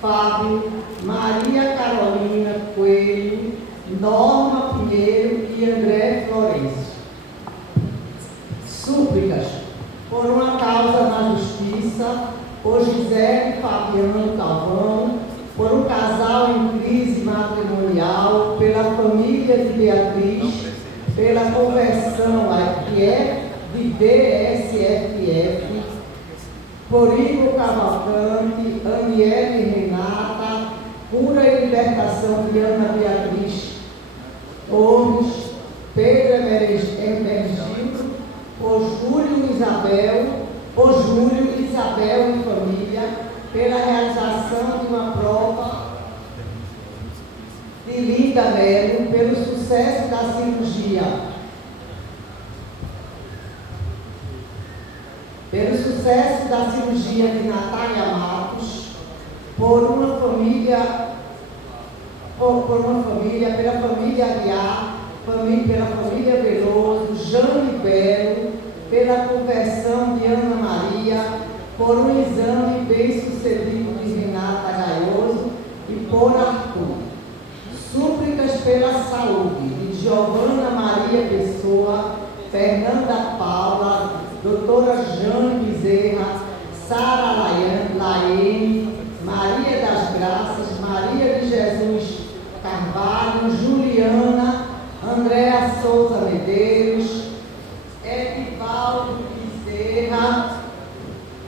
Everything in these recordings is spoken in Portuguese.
Fábio, Maria Carolina Coelho, Norma Pinheiro e André Florencio. Súplicas por uma causa na justiça, por Gisele e Fabiano Calvão, por um casal em crise matrimonial, pela família de Beatriz, pela conversão IPF de BSFF, por Igor Cavalcante, Aniele Renata, cura e libertação de Ana Beatriz Torres, Pedro Emergildo, por Júlio Isabel e família, pela realização de uma prova de Linda Melo, pelo sucesso da cirurgia, de Natália Matos, pela família Aguiar, pela família Veloso, Jane Belo, pela conversão de Ana Maria, por um exame bem-sucedido de Renata Gaioso e por Arthur. Súplicas pela saúde de Giovana Maria Pessoa, Fernanda Paula, doutora Jane Bezerra, Sara Laiane, Maria das Graças, Maria de Jesus Carvalho, Juliana, Andréa Souza Medeiros, Edivaldo Bezerra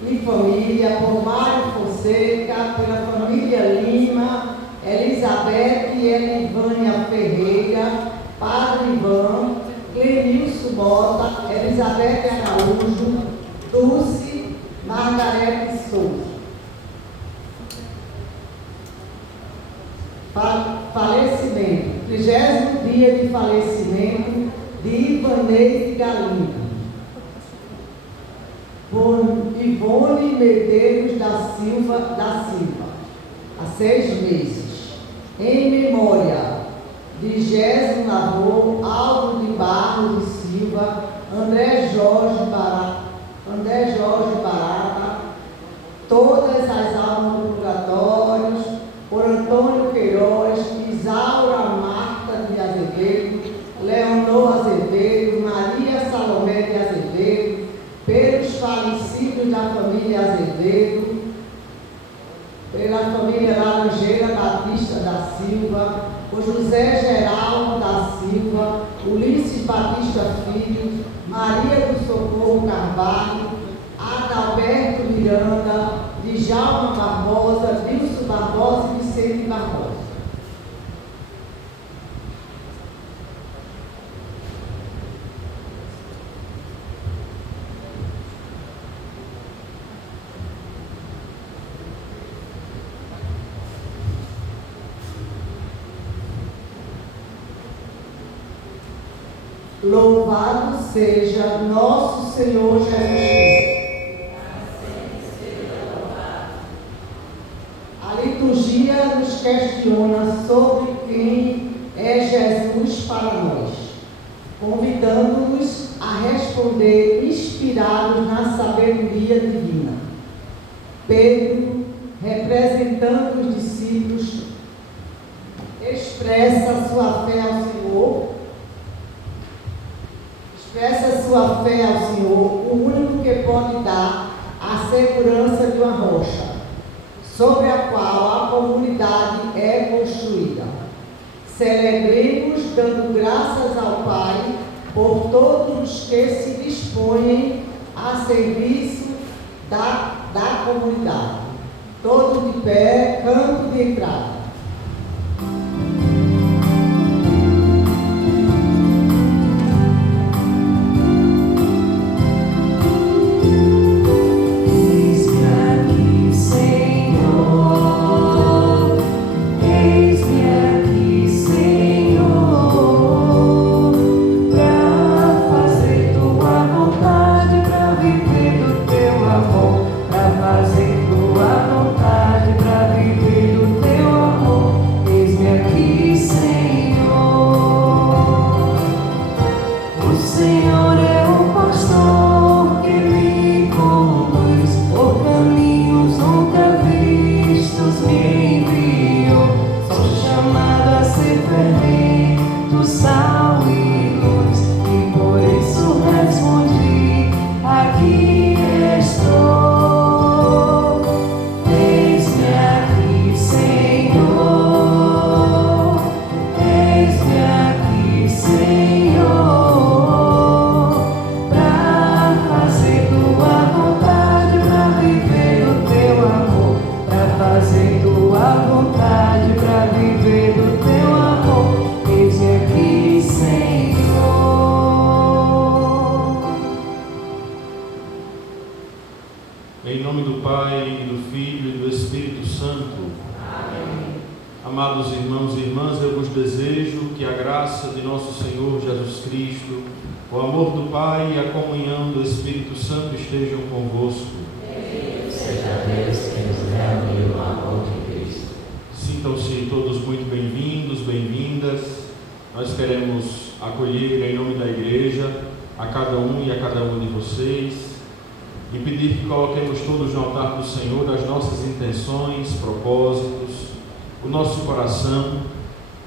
e família, por Mário Fonseca, pela família Lima, Elizabeth e Elivânia Ferreira, Padre Ivan, Clenilson Bota, Elizabeth Araújo, Dulce, Margarete Souza. Falecimento. 30º dia de falecimento de Ivaneide Galindo. Por Ivone Medeiros da Silva, há 6 meses. Em memória de Gésio Lavor, Aldo de Barros e Silva, André Jorge Barata, todas as almas do purgatório, por Antônio Queiroz, Isaura Marta de Azevedo, Leonor Azevedo, Maria Salomé de Azevedo, pelos falecidos da família Azevedo, pela família Laranjeira Batista da Silva, por José Geraldo da Silva, Ulisses Batista Filho, Maria do Socorro Carvalho, Adalberto Miranda, Djalma Barbosa, Wilson Barbosa e Vicente Barbosa. Louvado seja nosso Senhor Jesus Cristo. A liturgia nos questiona sobre quem é Jesus para nós, convidando-nos a responder inspirados na sabedoria divina. Pedro, representando os discípulos, expressa sua fé ao Senhor, o único que pode dar a segurança de uma rocha, sobre a qual a comunidade é construída. Celebremos dando graças ao Pai por todos os que se dispõem a serviço da comunidade. Todos de pé, canto de entrada. Fazer tua vontade para viver do teu amor. fazer tua vontade, para viver do teu amor. Eis-me aqui, Senhor. Em nome do Pai, e do Filho e do Espírito Santo. Amém. Amados irmãos e irmãs, eu vos desejo que a graça de nosso Senhor Jesus Cristo, o amor do Pai e a comunhão do Espírito Santo estejam convosco. Bendito seja Deus que nos reuniu no amor de Cristo. Sintam-se todos muito bem-vindos, bem-vindas. Nós queremos acolher em nome da Igreja a cada um e a cada uma de vocês e pedir que coloquemos todos no altar do Senhor as nossas intenções, propósitos, o nosso coração,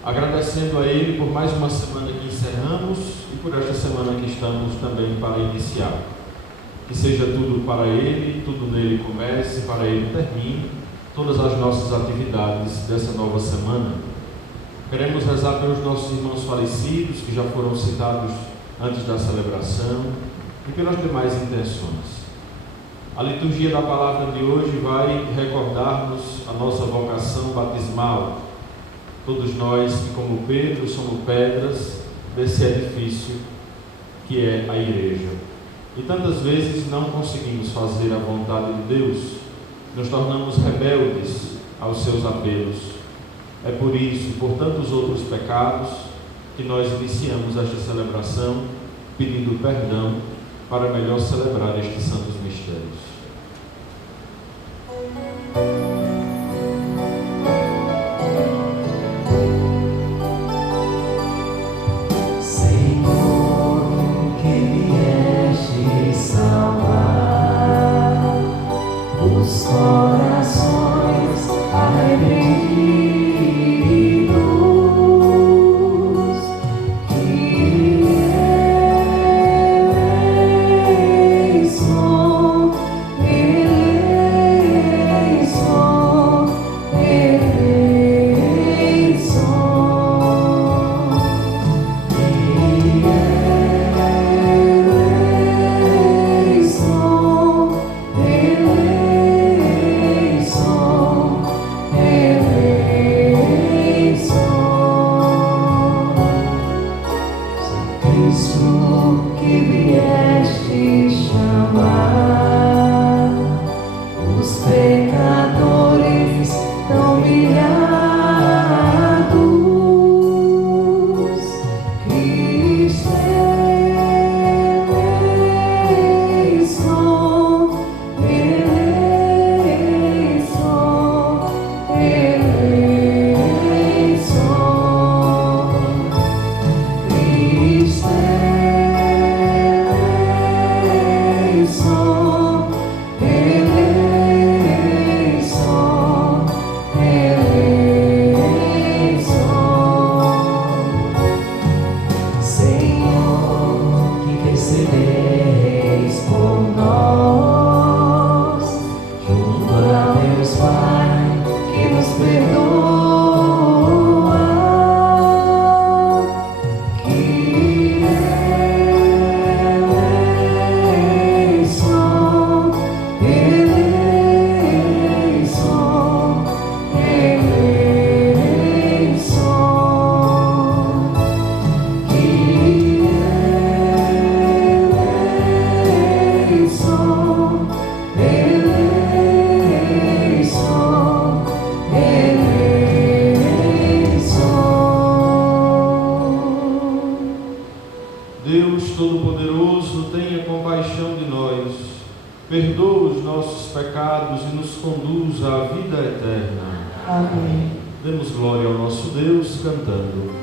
agradecendo a Ele por mais uma semana que encerramos e por esta semana que estamos também para iniciar. Que seja tudo para Ele, tudo nele comece, para Ele termine todas as nossas atividades dessa nova semana. Queremos rezar pelos nossos irmãos falecidos, que já foram citados antes da celebração, e pelas demais intenções. A liturgia da palavra de hoje vai recordar-nos a nossa vocação batismal. Todos nós que, como Pedro, somos pedras desse edifício que é a igreja. E tantas vezes não conseguimos fazer a vontade de Deus, nos tornamos rebeldes aos seus apelos. É por isso e por tantos outros pecados que nós iniciamos esta celebração pedindo perdão para melhor celebrar estes santos mistérios. Corações arrependidos, que eleison, eleison, Cristo que vieste chamar os pecadores tão humilhados. Cristo eleison, eleison, eleison. Cristo eleison, eleison, eleison. Senhor, que intercedeis por nós, junto a Deus Pai, que nos perdoa. Que eleison, eleison, eleison. Que eleison, eleison, eleison. Deus Todo-Poderoso, tenha compaixão de nós, perdoa os nossos pecados e nos conduz à vida eterna. Amém. Demos glória ao nosso Deus cantando.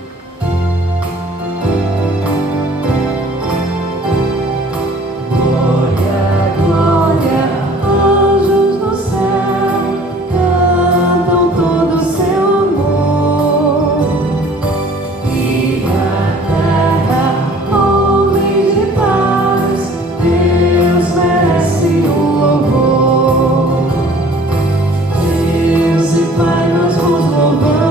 Glória, glória, anjos no céu, cantam todo o seu amor. E na terra, homens de paz, Deus merece o louvor. Deus e Pai, nós vos louvamos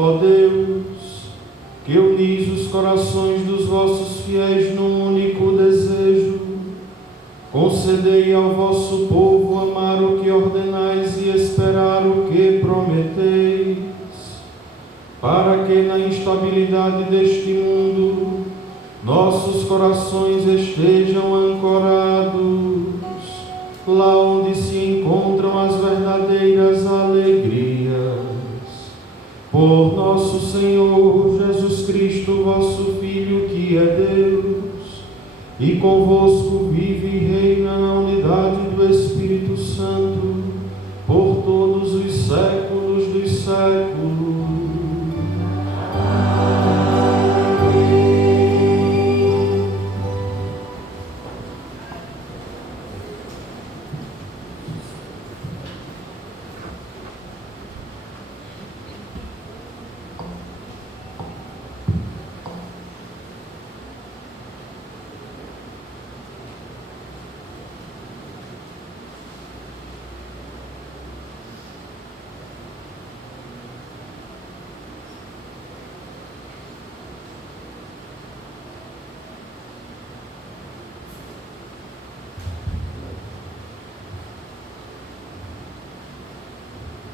Ó Deus, que unis os corações dos vossos fiéis num único desejo, concedei ao vosso povo amar o que ordenais e esperar o que prometeis, para que na instabilidade deste mundo nossos corações estejam ancorados lá onde se encontram as verdadeiras alegrias. Por nosso Senhor Jesus Cristo, vosso Filho, que é Deus, e convosco vive e reina na unidade do Espírito Santo, por todos os séculos dos séculos.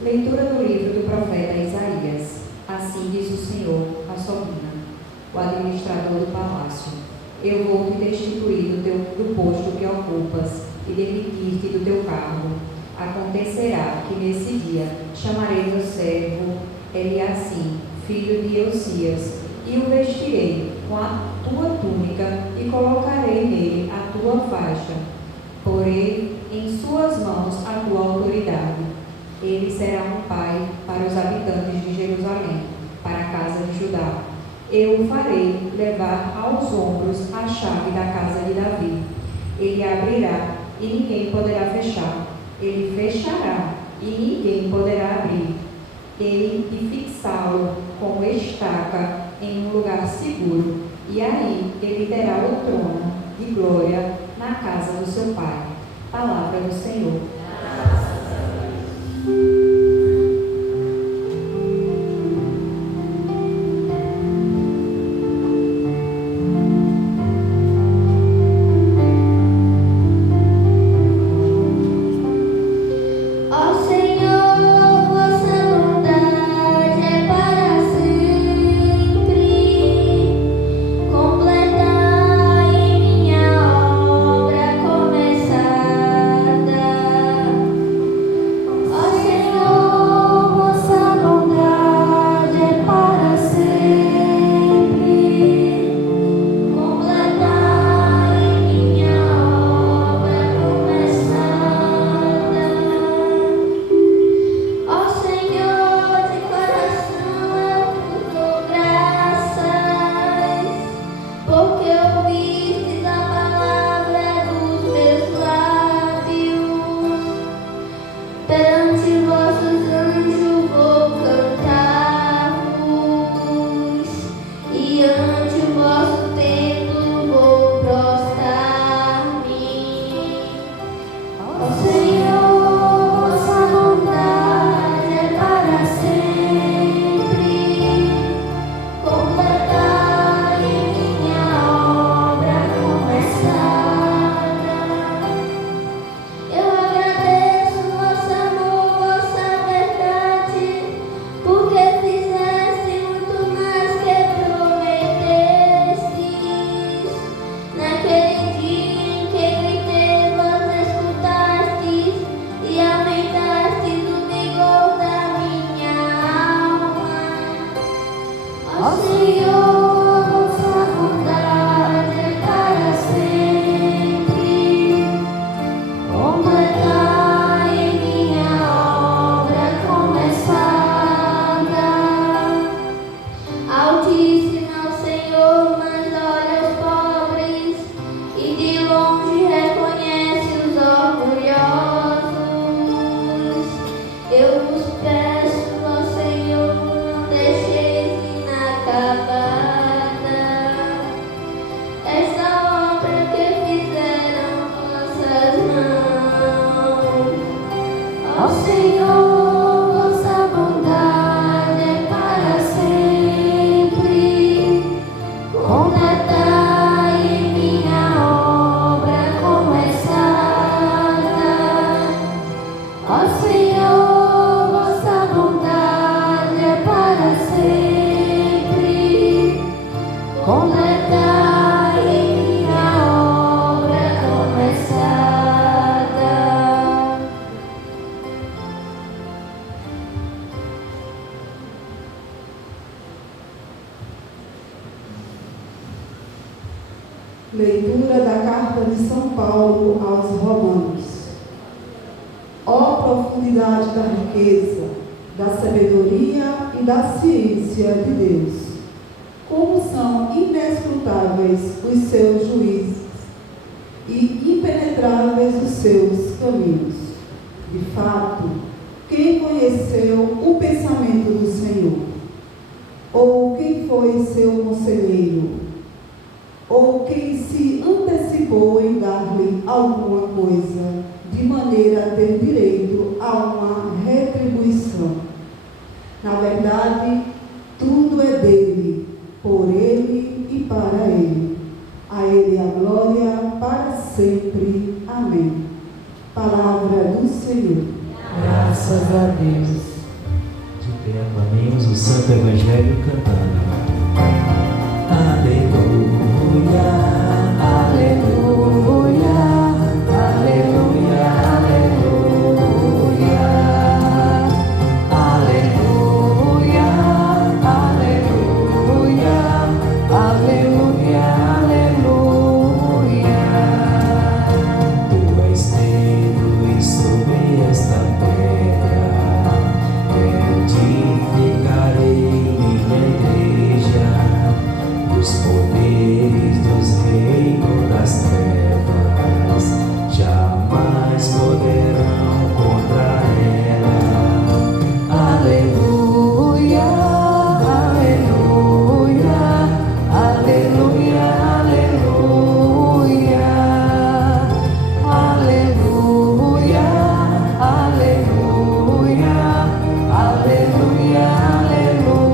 Leitura do livro do profeta Isaías. Assim diz o Senhor, a Sobina, o administrador do palácio: Eu vou te destituir do posto que ocupas e demitir-te do teu cargo. Acontecerá que nesse dia chamarei teu servo Eliacim, filho de Eusias, e o vestirei com a tua túnica e colocarei nele a tua faixa. Porei em suas mãos a tua autoridade. Ele será um pai para os habitantes de Jerusalém, para a casa de Judá. Eu o farei levar aos ombros a chave da casa de Davi. Ele abrirá e ninguém poderá fechar. Ele fechará e ninguém poderá abrir. Hei de fixá-lo como estaca em um lugar seguro, e aí ele terá o trono de glória na casa do seu pai. Palavra do Senhor. Completai minha obra começada. completai a obra começada. Leitura da Carta de São Paulo aos Romanos. Ó profundidade da riqueza, da sabedoria e da ciência de Deus! Como são inescrutáveis os seus juízos e impenetráveis os seus caminhos. De fato, quem conheceu o pensamento do Senhor? Ou quem foi seu conselheiro? Ou quem se antecipou em dar-lhe alguma coisa, de maneira a ter direito a uma retribuição? Na verdade, tudo é dele, por ele e para ele. A ele a glória para sempre. Amém. Palavra do Senhor. Graças a Deus. De pé aclamemos o Santo Evangelho cantando. Aleluia, aleluia, aleluia, aleluia, aleluia, aleluia, aleluia, aleluia. Tu és Pedro e sobre esta pedra edificarei minha igreja. Os poderes dos reinos das trevas jamais poderão contra ela. Aleluia, aleluia, aleluia, aleluia, aleluia, aleluia, aleluia, aleluia.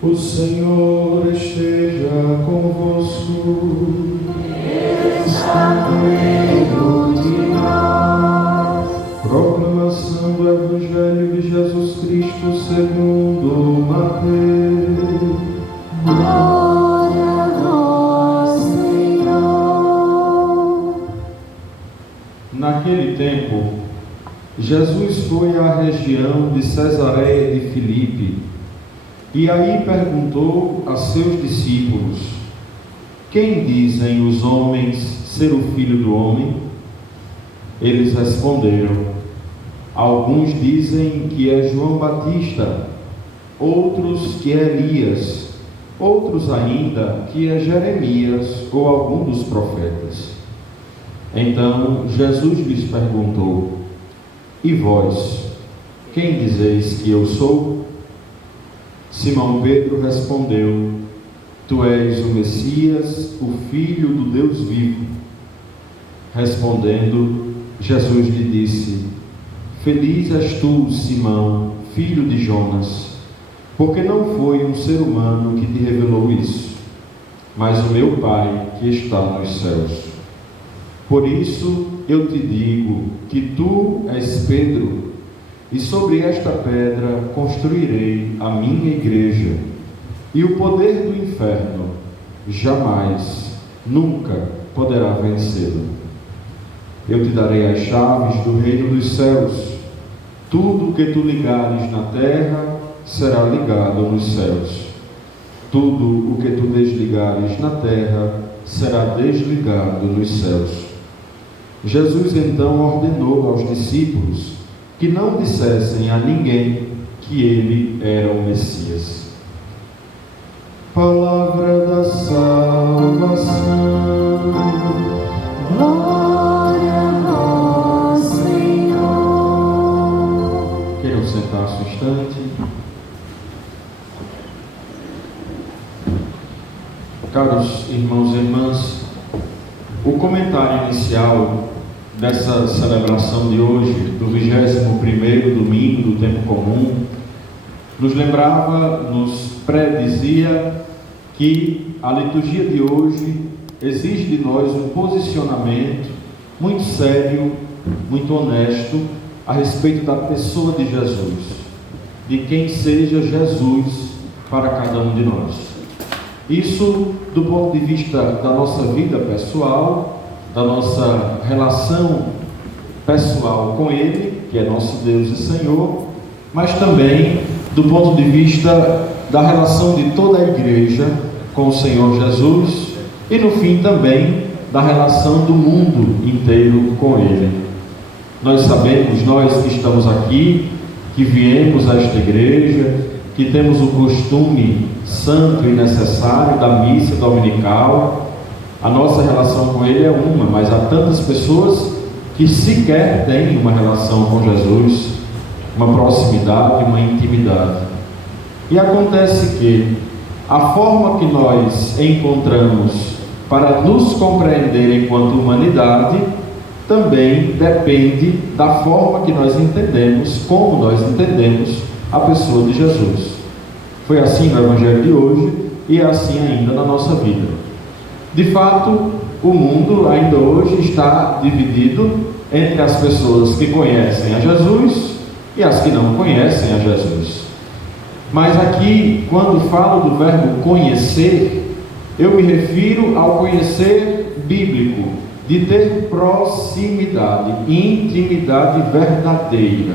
O Senhor esteja convosco. Está no meio de nós. Proclamação do Evangelho de Jesus Cristo segundo Mateus. Glória a vós, Senhor. Naquele tempo, Jesus foi à região de Cesareia de Filipe e aí perguntou a seus discípulos: quem dizem os homens ser o Filho do Homem? Eles responderam: alguns dizem que é João Batista, outros que é Elias, outros ainda que é Jeremias ou algum dos profetas. Então Jesus lhes perguntou: e vós, quem dizeis que eu sou? Simão Pedro respondeu: tu és o Messias, o Filho do Deus vivo. Respondendo, Jesus lhe disse: feliz és tu, Simão, filho de Jonas, porque não foi um ser humano que te revelou isso, mas o meu Pai que está nos céus. Por isso eu te digo que tu és Pedro, e sobre esta pedra construirei a minha igreja, e o poder do inferno jamais, nunca poderá vencê-lo. Eu te darei as chaves do reino dos céus. Tudo o que tu ligares na terra será ligado nos céus. Tudo o que tu desligares na terra será desligado nos céus. Jesus então ordenou aos discípulos que não dissessem a ninguém que ele era o Messias. Palavra da salvação. Glória a vós, Senhor. Queiram sentar-se um instante. Caros irmãos e irmãs, o comentário inicial dessa celebração de hoje, do 21º domingo do tempo comum, nos lembrava, nos predizia que a liturgia de hoje exige de nós um posicionamento muito sério, muito honesto a respeito da pessoa de Jesus, de quem seja Jesus para cada um de nós. Isso do ponto de vista da nossa vida pessoal, da nossa relação pessoal com Ele, que é nosso Deus e Senhor, mas também do ponto de vista da relação de toda a igreja com o Senhor Jesus e no fim também da relação do mundo inteiro com Ele. Nós sabemos, nós que estamos aqui, que viemos a esta igreja, que temos o costume santo e necessário da missa dominical, a nossa relação com Ele é uma, mas há tantas pessoas que sequer têm uma relação com Jesus, uma proximidade, uma intimidade. E acontece que a forma que nós encontramos para nos compreender enquanto humanidade também depende da forma que nós entendemos, como nós entendemos a pessoa de Jesus. Foi assim no Evangelho de hoje e é assim ainda na nossa vida. De fato, o mundo ainda hoje está dividido entre as pessoas que conhecem a Jesus e as que não conhecem a Jesus. Mas aqui, quando falo do verbo conhecer, eu me refiro ao conhecer bíblico, de ter proximidade, intimidade verdadeira.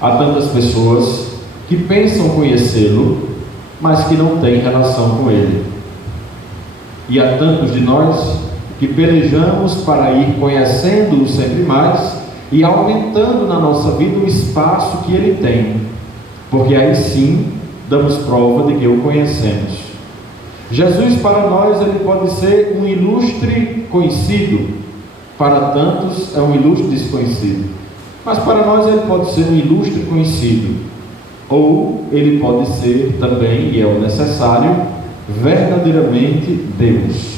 Há tantas pessoas que pensam conhecê-lo, mas que não têm relação com Ele. E há tantos de nós que pelejamos para ir conhecendo-o sempre mais e aumentando na nossa vida o espaço que Ele tem, porque aí sim damos prova de que o conhecemos. Jesus para nós ele pode ser um ilustre conhecido, para tantos é um ilustre desconhecido, mas para nós ele pode ser um ilustre conhecido, ou ele pode ser também, e é o necessário, verdadeiramente Deus.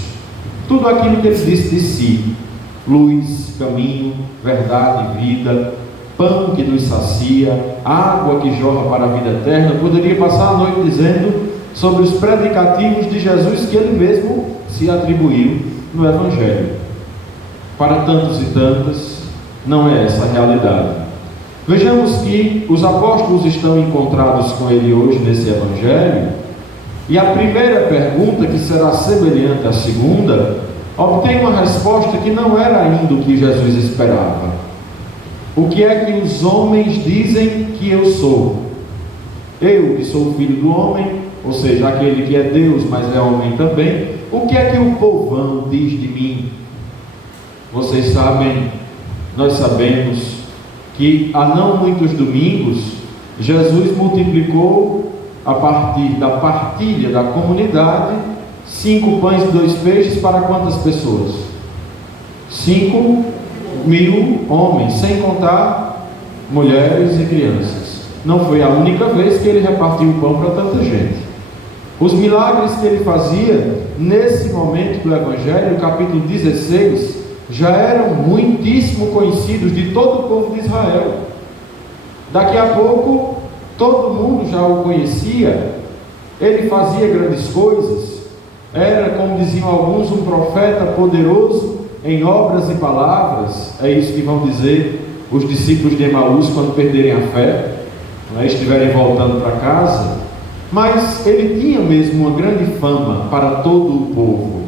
Tudo aquilo que ele disse de si: luz, caminho, verdade, vida, pão que nos sacia, água que jorra para a vida eterna. Poderia passar a noite dizendo sobre os predicativos de Jesus que ele mesmo se atribuiu no Evangelho. Para tantos e tantas, não é essa a realidade. Vejamos que os apóstolos estão encontrados com ele hoje nesse Evangelho, e a primeira pergunta, que será semelhante à segunda, obtém uma resposta que não era ainda o que Jesus esperava. O que é que os homens dizem que eu sou? Eu, que sou o filho do homem, ou seja, aquele que é Deus, mas é homem também, o que é que o povão diz de mim? Vocês sabem, nós sabemos que há não muitos domingos, Jesus multiplicou, a partir da partilha da comunidade, 5 pães e 2 peixes para quantas pessoas? 5.000 homens, sem contar mulheres e crianças. Não foi a única vez que ele repartiu o pão para tanta gente. Os milagres que ele fazia nesse momento do Evangelho, capítulo 16, já eram muitíssimo conhecidos de todo o povo de Israel. Daqui a pouco todo mundo já o conhecia. Ele fazia grandes coisas, era, como diziam alguns, um profeta poderoso em obras e palavras. É isso que vão dizer os discípulos de Emaús quando perderem a fé, estiverem voltando para casa. Mas ele tinha mesmo uma grande fama para todo o povo,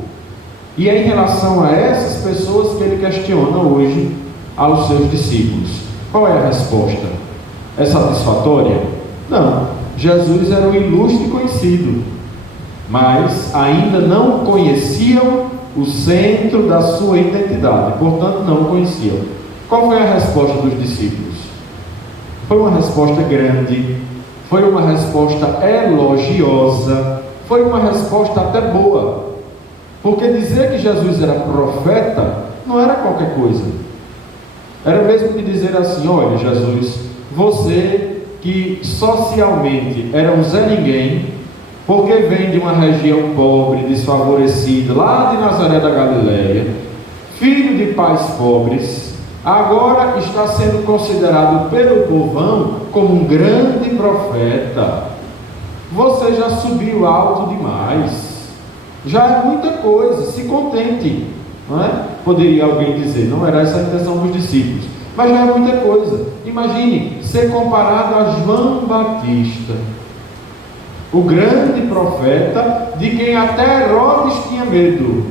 e é em relação a essas pessoas que ele questiona hoje aos seus discípulos. Qual é a resposta? É satisfatória? Não. Jesus era um ilustre conhecido, mas ainda não conheciam o centro da sua identidade, portanto não o conheciam. Qual foi a resposta dos discípulos? Foi uma resposta grande, foi uma resposta elogiosa, foi uma resposta até boa, porque dizer que Jesus era profeta não era qualquer coisa. Era mesmo que dizer assim: olha, Jesus, você que socialmente era um Zé Ninguém, porque vem de uma região pobre, desfavorecida, lá de Nazaré da Galileia, filho de pais pobres, agora está sendo considerado pelo povão como um grande profeta. Você já subiu alto demais, já é muita coisa, se contente, não é? Poderia alguém dizer, não era essa a intenção dos discípulos, mas já é muita coisa. Imagine ser comparado a João Batista. o grande profeta de quem até Herodes tinha medo.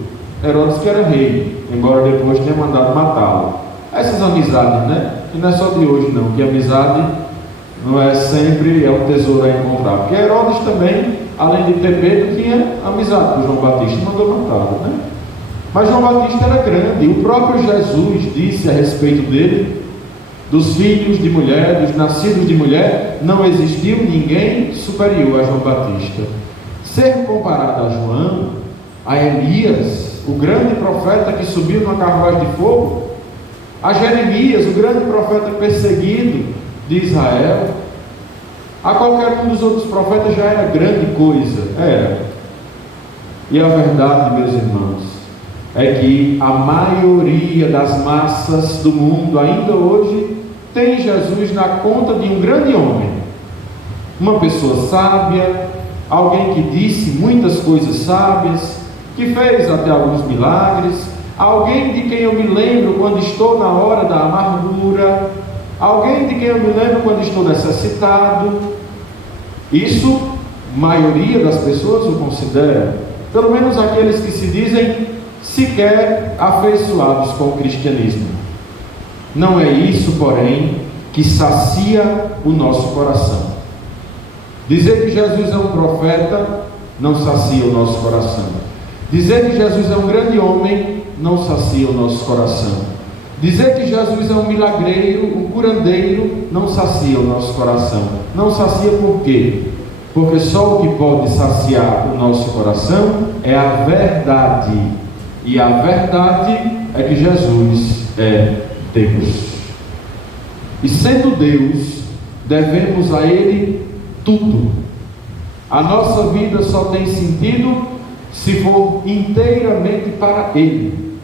Herodes que era rei, embora depois tenha mandado matá-lo. Essas amizades, né? Que não é só de hoje não, que amizade não é sempre um tesouro a encontrar. Porque Herodes também, além de ter medo, tinha amizade com João Batista e mandou matá-lo, né? Mas João Batista era grande. O próprio Jesus disse a respeito dele: dos filhos de mulher, dos nascidos de mulher, não existiu ninguém superior a João Batista. Ser comparado a João, a Elias, o grande profeta que subiu numa carruagem de fogo, a Jeremias, o grande profeta perseguido de Israel, a qualquer um dos outros profetas já era grande coisa, era. E a verdade, meus irmãos, é que a maioria das massas do mundo ainda hoje tem Jesus na conta de um grande homem, uma pessoa sábia, alguém que disse muitas coisas sábias, que fez até alguns milagres, alguém de quem eu me lembro quando estou na hora da amargura, alguém de quem eu me lembro quando estou necessitado. Isso, maioria das pessoas o considera, pelo menos aqueles que se dizem sequer afeiçoados com o cristianismo. Não é isso, porém, que sacia o nosso coração. Dizer que Jesus é um profeta não sacia o nosso coração. Dizer que Jesus é um grande homem não sacia o nosso coração. Dizer que Jesus é um milagreiro, um curandeiro, não sacia o nosso coração. Não sacia por quê? Porque só o que pode saciar o nosso coração é a verdade. E a verdade é que Jesus é Deus. E sendo Deus, devemos a Ele tudo. A nossa vida só tem sentido se for inteiramente para Ele.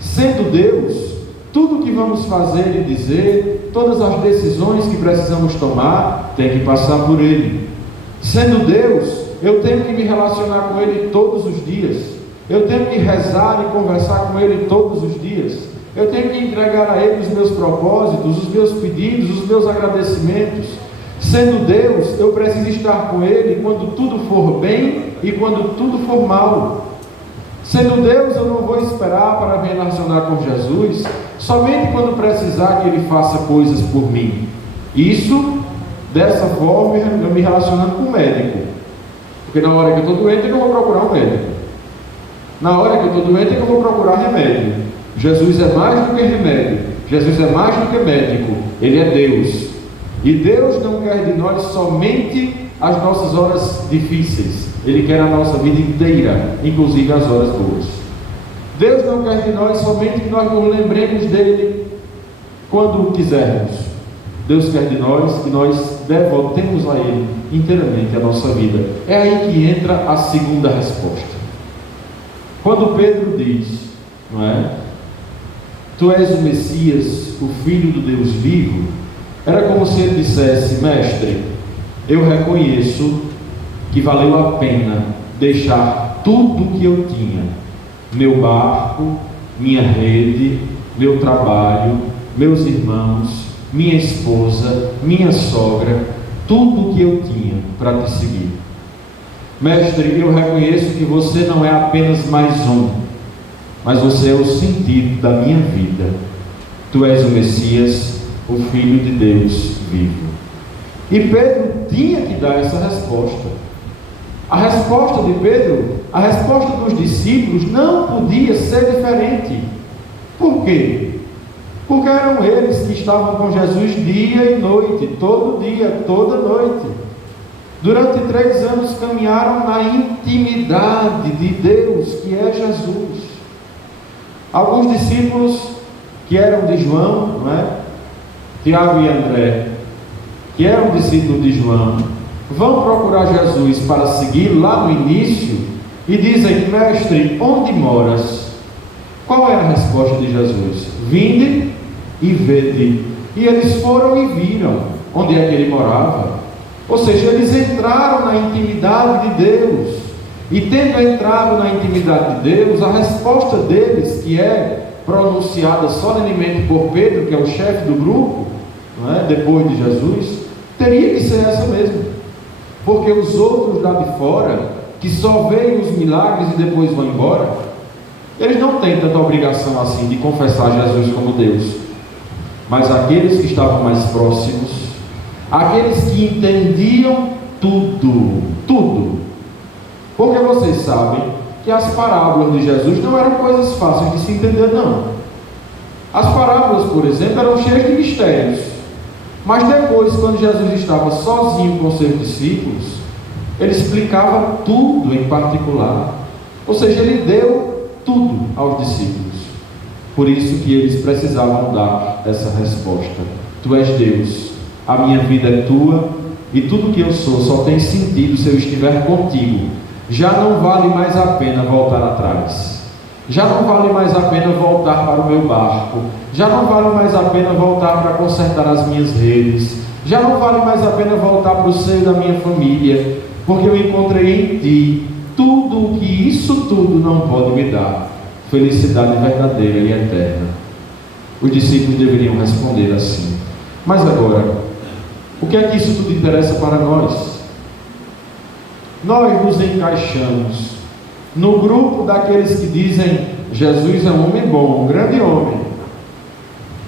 Sendo Deus, tudo que vamos fazer e dizer, todas as decisões que precisamos tomar, tem que passar por Ele. Sendo Deus, eu tenho que me relacionar com Ele todos os dias. Eu tenho que rezar e conversar com Ele todos os dias. Eu tenho que entregar a Ele os meus propósitos, os meus pedidos, os meus agradecimentos. Sendo Deus, eu preciso estar com Ele quando tudo for bem e quando tudo for mal. Sendo Deus, eu não vou esperar para me relacionar com Jesus somente quando precisar que Ele faça coisas por mim. Isso, dessa forma, eu me relacionando com o médico. Porque na hora que eu estou doente é que eu vou procurar um médico. Na hora que eu estou doente é que eu vou procurar remédio. Jesus é mais do que remédio. Jesus é mais do que médico. Ele é Deus. E Deus não quer de nós somente as nossas horas difíceis. Ele quer a nossa vida inteira, inclusive as horas boas. Deus não quer de nós somente que nós nos lembremos dele quando quisermos. Deus quer de nós que nós devotemos a Ele inteiramente a nossa vida. É aí que entra a segunda resposta. Quando Pedro diz, não é? Tu és o Messias, o Filho do Deus vivo, era como se ele dissesse: Mestre, eu reconheço que valeu a pena deixar tudo que eu tinha, meu barco, minha rede, meu trabalho, meus irmãos, minha esposa, minha sogra, tudo que eu tinha para te seguir. Mestre, eu reconheço que você não é apenas mais um, mas você é o sentido da minha vida. Tu és o Messias, o Filho de Deus vivo. E Pedro tinha que dar essa resposta. A resposta de Pedro, a resposta dos discípulos não podia ser diferente. Por quê? Porque eram eles que estavam com Jesus dia e noite, todo dia, toda noite. Durante 3 anos caminharam na intimidade de Deus, que é Jesus. Alguns discípulos que eram de João, não é? Tiago e André, que eram discípulos de João, vão procurar Jesus para seguir lá no início e dizem: Mestre, onde moras? Qual é a resposta de Jesus? Vinde e vede. E eles foram e viram onde é que ele morava. Ou seja, eles entraram na intimidade de Deus. E tendo entrado na intimidade de Deus, a resposta deles, que é pronunciada solenemente por Pedro, que é o chefe do grupo, não é? Depois de Jesus, teria que ser essa mesmo. porque os outros lá de fora, que só veem os milagres e depois vão embora, eles não têm tanta obrigação assim de confessar Jesus como Deus. Mas aqueles que estavam mais próximos, aqueles que entendiam tudo, porque vocês sabem que as parábolas de Jesus não eram coisas fáceis de se entender, não. As parábolas, por exemplo, eram cheias de mistérios, mas depois, quando Jesus estava sozinho com seus discípulos, ele explicava tudo em particular, ou seja, ele deu tudo aos discípulos. Por isso que eles precisavam dar essa resposta: Tu és Deus, a minha vida é tua, e tudo que eu sou só tem sentido se eu estiver contigo. Já não vale mais a pena voltar atrás, já não vale mais a pena voltar para o meu barco, já não vale mais a pena voltar para consertar as minhas redes, já não vale mais a pena voltar para o seio da minha família, porque eu encontrei em ti tudo o que isso tudo não pode me dar: felicidade verdadeira e eterna. Os discípulos deveriam responder assim: mas agora, o que é que isso tudo interessa para nós? Nós nos encaixamos no grupo daqueles que dizem: Jesus é um homem bom, um grande homem,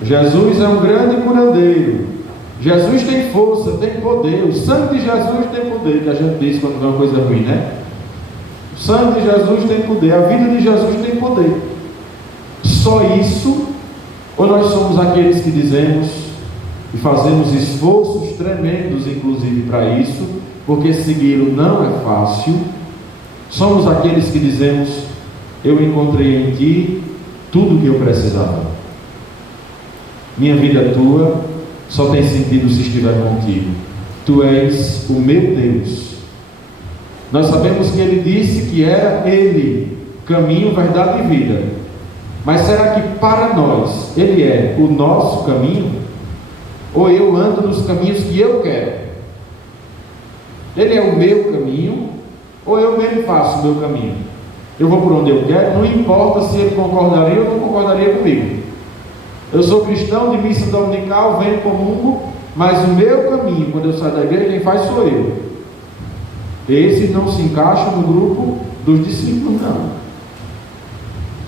Jesus é um grande curandeiro, Jesus tem força, tem poder, o sangue de Jesus tem poder, que a gente diz quando vê uma coisa ruim, né? O sangue de Jesus tem poder, a vida de Jesus tem poder. Só isso? Ou nós somos aqueles que dizemos e fazemos esforços tremendos, inclusive, para isso, porque segui-lo não é fácil? Somos aqueles que dizemos: eu encontrei em ti tudo o que eu precisava, minha vida é tua, só tem sentido se estiver contigo, tu és o meu Deus. Nós sabemos que ele disse que era ele, caminho, verdade e vida. Mas será que para nós ele é o nosso caminho? Ou eu ando nos caminhos que eu quero? Ele é o meu caminho, ou eu mesmo faço o meu caminho? Eu vou por onde eu quero, não importa se ele concordaria ou não concordaria comigo. Eu sou cristão de missa dominical, venho comungo, mas o meu caminho, quando eu saio da igreja, quem faz sou eu. Esse não se encaixa no grupo dos discípulos, não.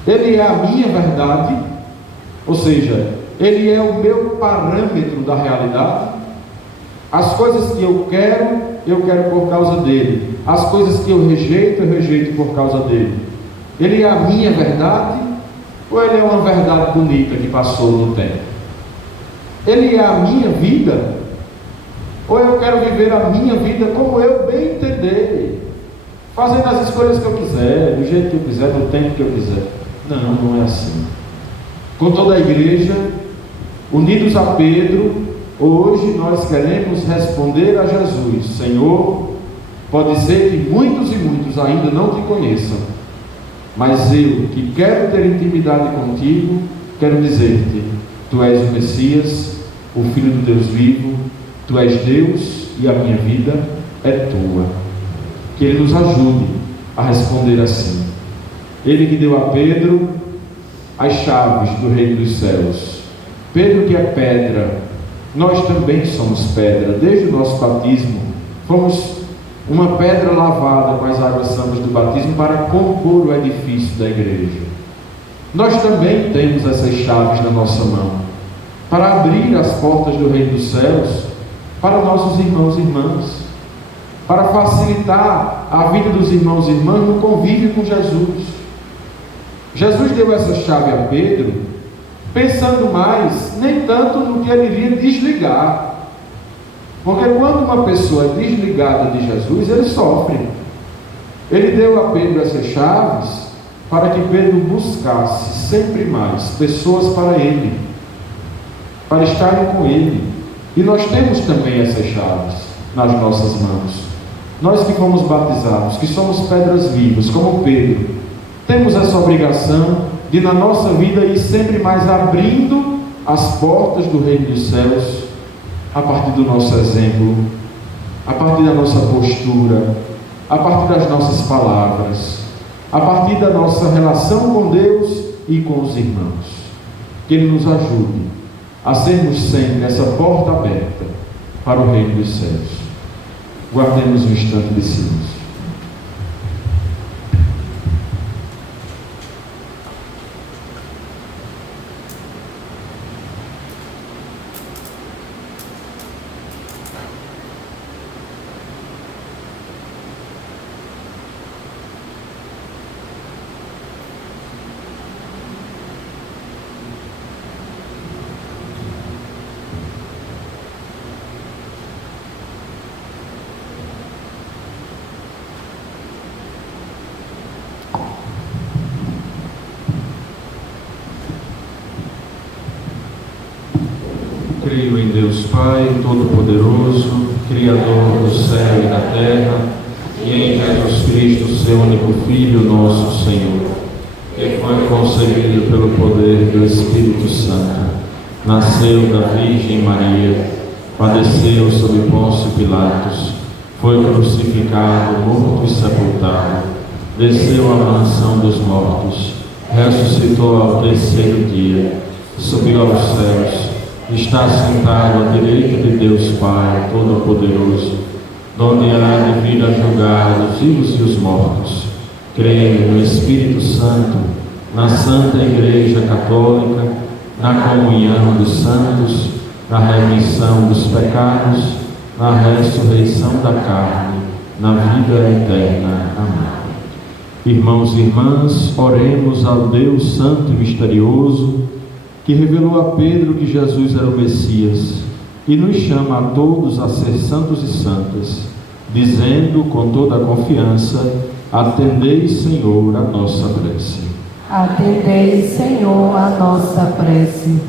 Ele é a minha verdade, ou seja, ele é o meu parâmetro da realidade. As coisas que eu quero por causa dele. As coisas que eu rejeito por causa dele. Ele é a minha verdade, ou ele é uma verdade bonita que passou no tempo? Ele é a minha vida, ou eu quero viver a minha vida como eu bem entender, fazendo as escolhas que eu quiser, do jeito que eu quiser, do tempo que eu quiser? Não, não é assim. Com toda a igreja, unidos a Pedro, hoje nós queremos responder a Jesus: Senhor, pode ser que muitos e muitos ainda não te conheçam, mas eu, que quero ter intimidade contigo, quero dizer-te: Tu és o Messias, o Filho do Deus vivo, Tu és Deus e a minha vida é tua. Que Ele nos ajude a responder assim. Ele que deu a Pedro as chaves do reino dos céus. Pedro que é pedra, nós também somos pedra. Desde o nosso batismo, fomos uma pedra lavada com as águas santas do batismo para compor o edifício da igreja. Nós também temos essas chaves na nossa mão, para abrir as portas do reino dos céus para nossos irmãos e irmãs, para facilitar a vida dos irmãos e irmãs no convívio com Jesus. Jesus deu essa chave a Pedro, pensando mais, nem tanto no que ele iria desligar, porque quando uma pessoa é desligada de Jesus, ele sofre. Ele deu a Pedro essas chaves para que Pedro buscasse sempre mais pessoas para ele, para estarem com ele. E nós temos também essas chaves nas nossas mãos. Nós que fomos batizados, que somos pedras vivas, como Pedro, temos essa obrigação de, na nossa vida, ir sempre mais abrindo as portas do reino dos céus, a partir do nosso exemplo, a partir da nossa postura, a partir das nossas palavras, a partir da nossa relação com Deus e com os irmãos. Que Ele nos ajude a sermos sempre essa porta aberta para o reino dos céus. Guardemos um instante de silêncio. Creio em Deus Pai Todo-Poderoso, Criador do céu e da terra, e em Jesus Cristo, seu único Filho, nosso Senhor, que foi concebido pelo poder do Espírito Santo, nasceu da Virgem Maria, padeceu sob Pôncio Pilatos, foi crucificado, morto e sepultado, desceu à mansão dos mortos, ressuscitou ao terceiro dia, subiu aos céus, está sentado à direita de Deus Pai Todo-Poderoso, donde há de vir a julgar os vivos e os mortos. Creio no Espírito Santo, na Santa Igreja Católica, na comunhão dos santos, na remissão dos pecados, na ressurreição da carne, na vida eterna. Amém. Irmãos e irmãs, oremos ao Deus Santo e Misterioso, que revelou a Pedro que Jesus era o Messias e nos chama a todos a ser santos e santas, dizendo com toda a confiança: atendei, Senhor, a nossa prece. Atendei, Senhor, a nossa prece.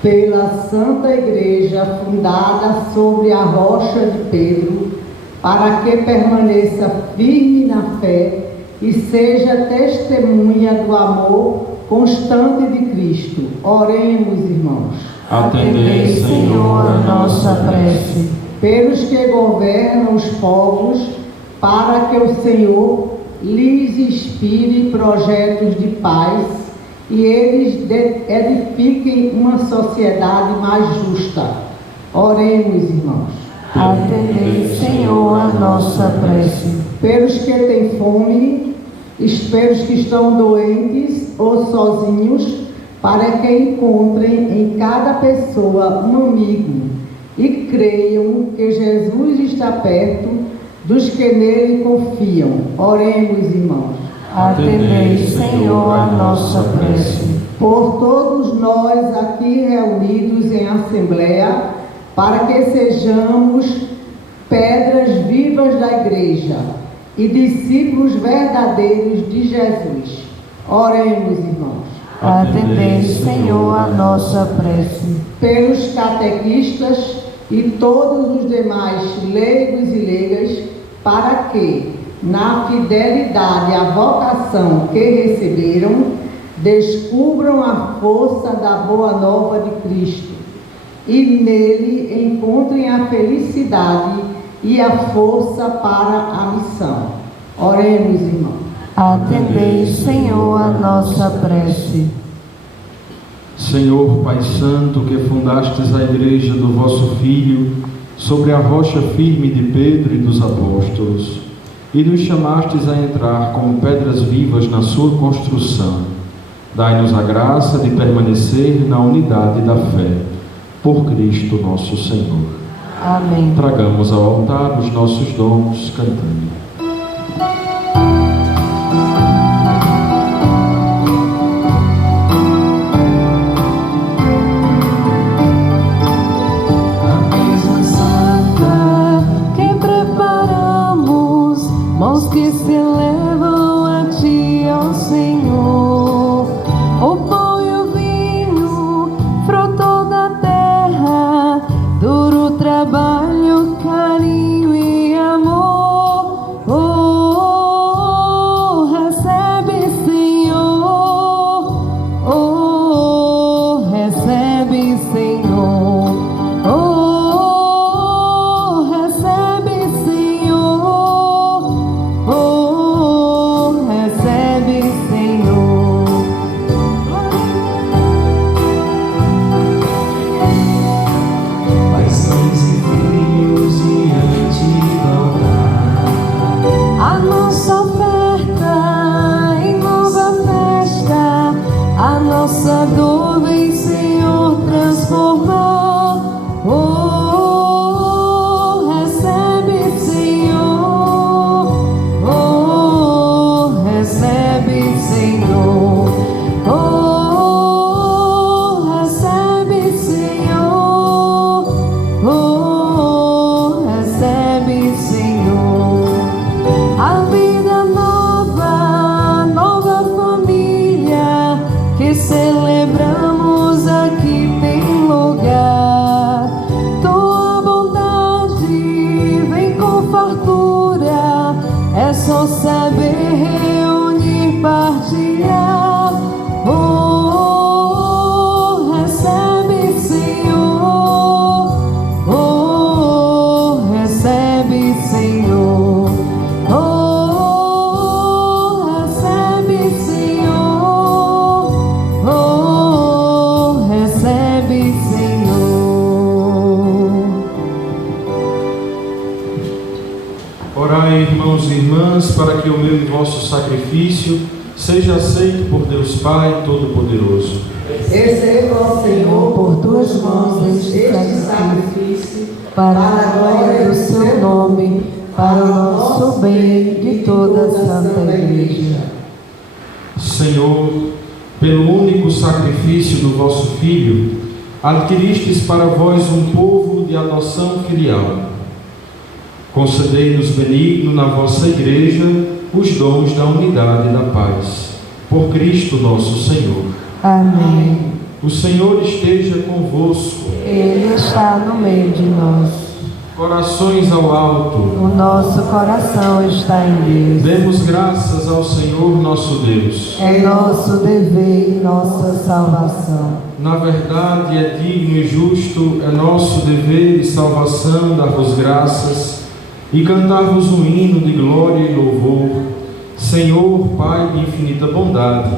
Pela Santa Igreja fundada sobre a rocha de Pedro, para que permaneça firme na fé e seja testemunha do amor constante de Cristo. Oremos, irmãos. Atendei, Senhor, a nossa prece. Pelos que governam os povos, para que o Senhor lhes inspire projetos de paz e eles edifiquem uma sociedade mais justa. Oremos, irmãos. Atendei, Senhor, a nossa prece. Pelos que têm fome, pelos que estão doentes ou sozinhos, para que encontrem em cada pessoa um amigo e creiam que Jesus está perto dos que nele confiam. Oremos, irmãos. Atendei, Senhor, a nossa prece. Por todos nós aqui reunidos em assembleia, para que sejamos pedras vivas da Igreja e discípulos verdadeiros de Jesus. Oremos, irmãos. Atendei, Senhor, a nossa prece. Pelos catequistas e todos os demais leigos e leigas, para que, na fidelidade à vocação que receberam, descubram a força da boa nova de Cristo e nele encontrem a felicidade e a força para a missão. Oremos, irmãos. Atendei, Senhor, a nossa prece. Senhor, Pai Santo, que fundastes a Igreja do vosso Filho sobre a rocha firme de Pedro e dos apóstolos, e nos chamastes a entrar como pedras vivas na sua construção, dai-nos a graça de permanecer na unidade da fé. Por Cristo nosso Senhor. Amém. Tragamos ao altar os nossos dons cantando. A mesa santa que preparamos, mãos que se elevam a ti, ó Senhor. O pão e o vinho, fruto da terra, duro trabalho, carinho e amor. irmãs, para que o meu e vosso sacrifício seja aceito por Deus Pai Todo-Poderoso. Receba, ó Senhor, por tuas mãos este sacrifício, para a glória do seu nome, para o nosso bem de toda a Santa Igreja. Senhor, pelo único sacrifício do vosso Filho, adquiristes para vós um povo de adoção filial. Concedei-nos benigno na vossa Igreja os dons da unidade e da paz. Por Cristo nosso Senhor. Amém. O Senhor esteja convosco. Ele está no meio de nós. Corações ao alto. O nosso coração está em Deus. Demos graças ao Senhor nosso Deus. É nosso dever e nossa salvação. Na verdade, é digno e justo, é nosso dever e salvação dar-vos graças e cantar-vos um hino de glória e louvor, Senhor, Pai de infinita bondade.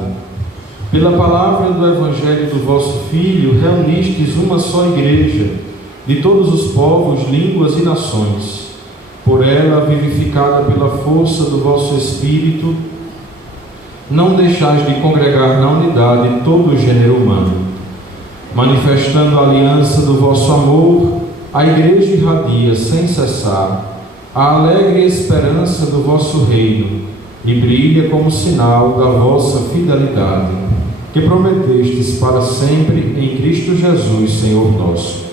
Pela palavra do Evangelho do vosso Filho, reunistes uma só Igreja, de todos os povos, línguas e nações. Por ela, vivificada pela força do vosso Espírito, não deixais de congregar na unidade todo o gênero humano. Manifestando a aliança do vosso amor, a Igreja irradia sem cessar a alegre esperança do vosso reino e brilha como sinal da vossa fidelidade, que prometestes para sempre em Cristo Jesus, Senhor nosso.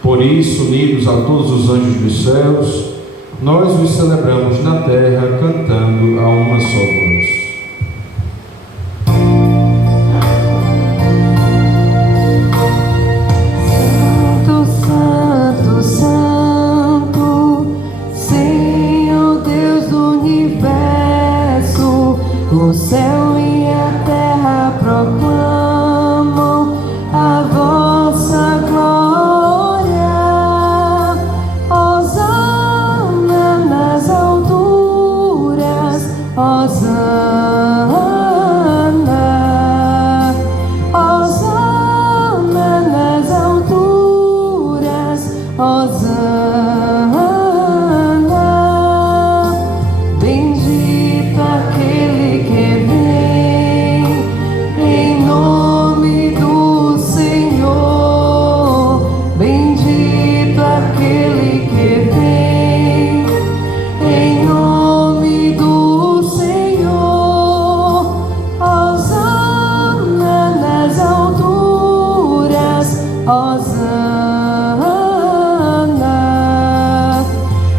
Por isso, unidos a todos os anjos dos céus, nós vos celebramos na terra, cantando a uma só voz. O céu e a terra proclamam a vossa glória. Hosana nas alturas, Hosana. Hosana nas alturas, Hosana. Bendito aquele que vem em nome do Senhor. Bendito aquele que vem em nome do Senhor. Hosana nas alturas, Hosana.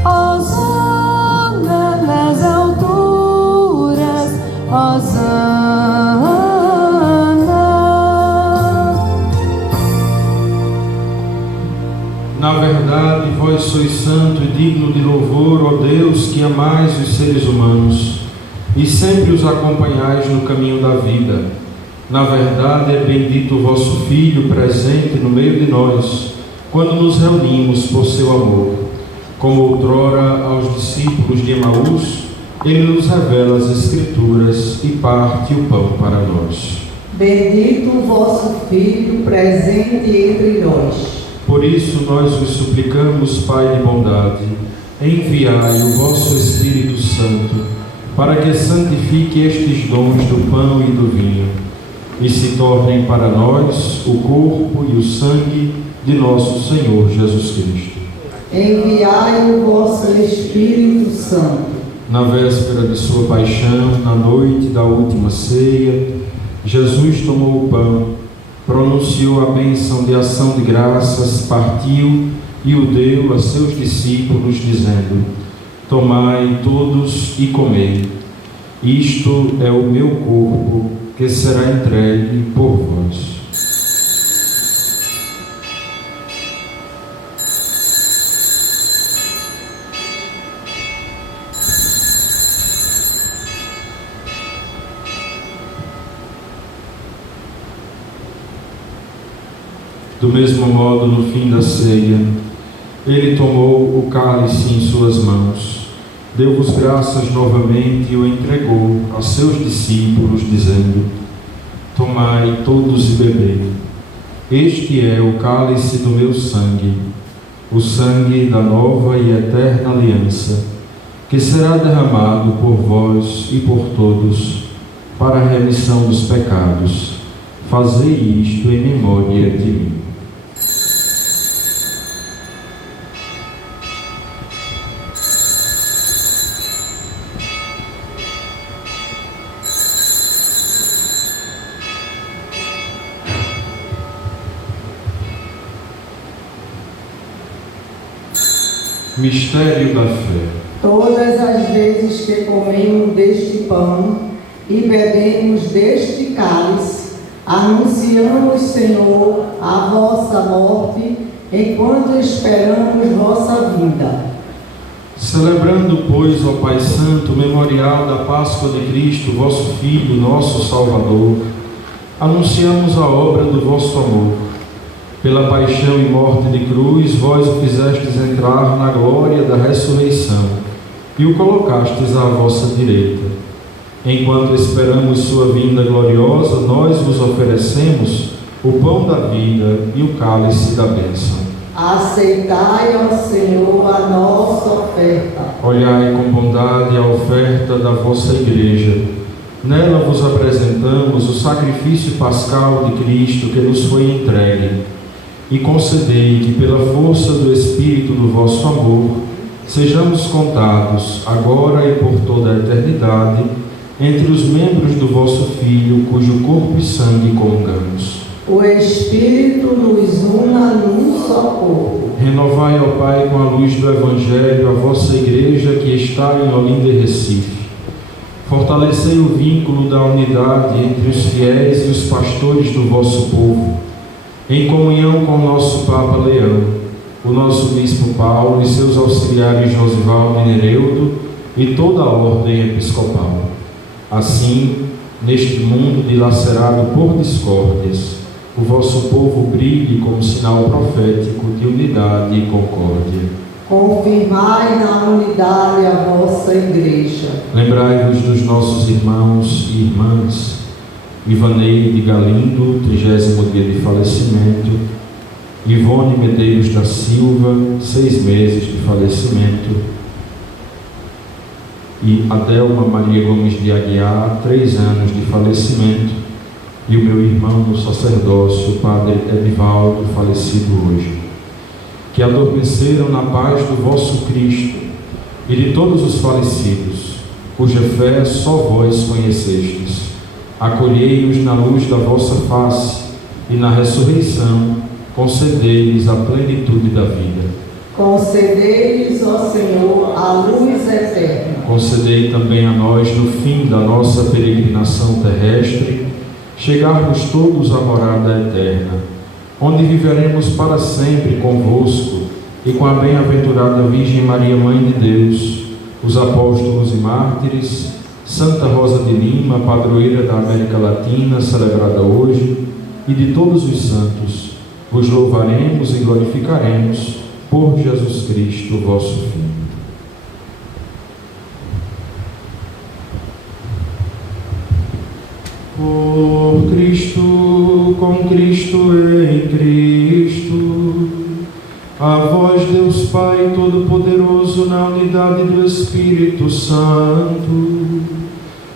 Hosana nas alturas, Hosana. Na verdade, vós sois santo e digno de louvor, ó Deus, que amais os seres humanos e sempre os acompanhais no caminho da vida. Na verdade, é bendito o vosso Filho presente no meio de nós, quando nos reunimos por seu amor. Como outrora aos discípulos de Emaús, ele nos revela as Escrituras e parte o pão para nós. bendito o vosso Filho presente entre nós. Por isso nós vos suplicamos, Pai de bondade, enviai o vosso Espírito Santo, para que santifique estes dons do pão e do vinho, e se tornem para nós o corpo e o sangue de nosso Senhor Jesus Cristo. Enviai o vosso Espírito Santo. Na véspera de sua paixão, na noite da última ceia, Jesus tomou o pão, pronunciou a bênção de ação de graças, partiu e o deu a seus discípulos, dizendo: tomai todos e comei. Isto é o meu corpo, que será entregue por vós. Do mesmo modo, no fim da ceia, ele tomou o cálice em suas mãos, deu-vos graças novamente e o entregou a seus discípulos, dizendo: tomai todos e bebei. Este é o cálice do meu sangue, o sangue da nova e eterna aliança, que será derramado por vós e por todos para a remissão dos pecados. Fazei isto em memória de mim. Mistério da fé. Todas as vezes que comemos deste pão e bebemos deste cálice, anunciamos, Senhor, a vossa morte, enquanto esperamos vossa vinda. Celebrando, pois, ó Pai Santo, o memorial da Páscoa de Cristo, vosso Filho, nosso Salvador, anunciamos a obra do vosso amor. Pela paixão e morte de cruz, vós o fizestes entrar na glória da ressurreição e o colocastes à vossa direita. Enquanto esperamos sua vinda gloriosa, nós vos oferecemos o pão da vida e o cálice da bênção. Aceitai, ó Senhor, a nossa oferta. Olhai com bondade a oferta da vossa Igreja. Nela vos apresentamos o sacrifício pascal de Cristo que nos foi entregue. E concedei que, pela força do Espírito do vosso amor, sejamos contados, agora e por toda a eternidade, entre os membros do vosso Filho, cujo corpo e sangue comungamos. O Espírito nos una num só corpo. Renovai, ó Pai, com a luz do Evangelho, a vossa Igreja que está em Olinda e Recife. Fortalecei o vínculo da unidade entre os fiéis e os pastores do vosso povo, em comunhão com o nosso Papa Leão, o nosso Bispo Paulo e seus auxiliares Josivaldo e Nereudo e toda a ordem episcopal. Assim, neste mundo dilacerado por discórdias, o vosso povo brilhe como sinal profético de unidade e concórdia. Confirmai na unidade a vossa Igreja. Lembrai-vos dos nossos irmãos e irmãs, Ivaneide Galindo, 30º dia de falecimento, Ivone Medeiros da Silva, 6 meses de falecimento, e Adelma Maria Gomes de Aguiar, 3 anos de falecimento, e o meu irmão no sacerdócio, o Padre Edivaldo, falecido hoje, que adormeceram na paz do vosso Cristo e de todos os falecidos, cuja fé só vós conhecestes. Acolhei-os na luz da vossa face e na ressurreição concedei-lhes a plenitude da vida. Concedei-lhes, ó Senhor, a luz eterna. Concedei também a nós, no fim da nossa peregrinação terrestre, chegarmos todos à morada eterna, onde viveremos para sempre convosco e com a bem-aventurada Virgem Maria, Mãe de Deus, os apóstolos e mártires, Santa Rosa de Lima, padroeira da América Latina, celebrada hoje, e de todos os santos, vos louvaremos e glorificaremos por Jesus Cristo, vosso Filho. Por Cristo, com Cristo e em Cristo, a vós, Deus Pai Todo-Poderoso, na unidade do Espírito Santo,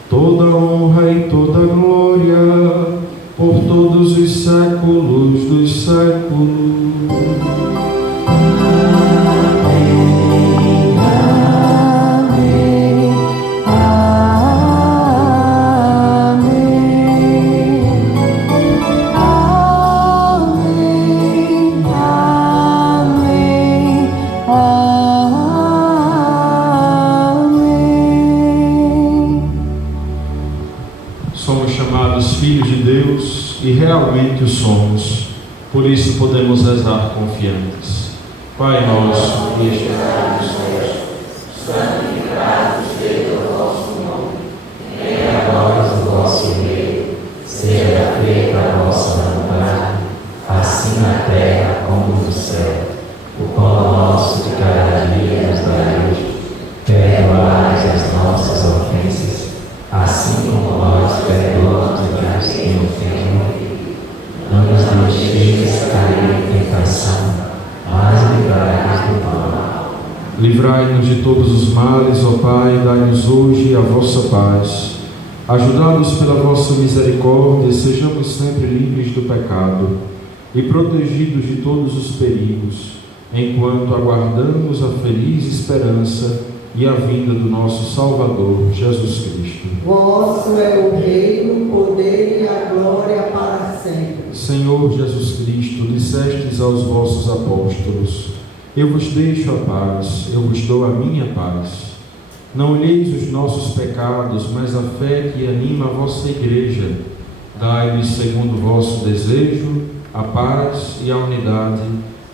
toda honra e toda glória, por todos os séculos dos séculos. E realmente o somos, por isso podemos rezar confiantes. Pai nosso, que estás nos céus, santificado seja o vosso nome. Venha a nós o vosso reino, seja feita a vossa vontade, assim na terra como no céu. O pão nosso de cada dia nos dai hoje. Perdoai as nossas ofensas, assim como nós perdoamos a os que nos ofendem. Não nos deixeis cair em tentação, mas livrai-nos do mal. Livrai-nos de todos os males, ó Pai, e dai-nos hoje a vossa paz. Ajudados pela vossa misericórdia, sejamos sempre livres do pecado e protegidos de todos os perigos, enquanto aguardamos a feliz esperança e a vinda do nosso Salvador, Jesus Cristo. Vosso é o reino, o poder e a glória para sempre. Senhor Jesus Cristo, dissestes aos vossos apóstolos: eu vos deixo a paz, eu vos dou a minha paz. Não olheis os nossos pecados, mas a fé que anima a vossa Igreja. Dai-lhes, segundo o vosso desejo, a paz e a unidade,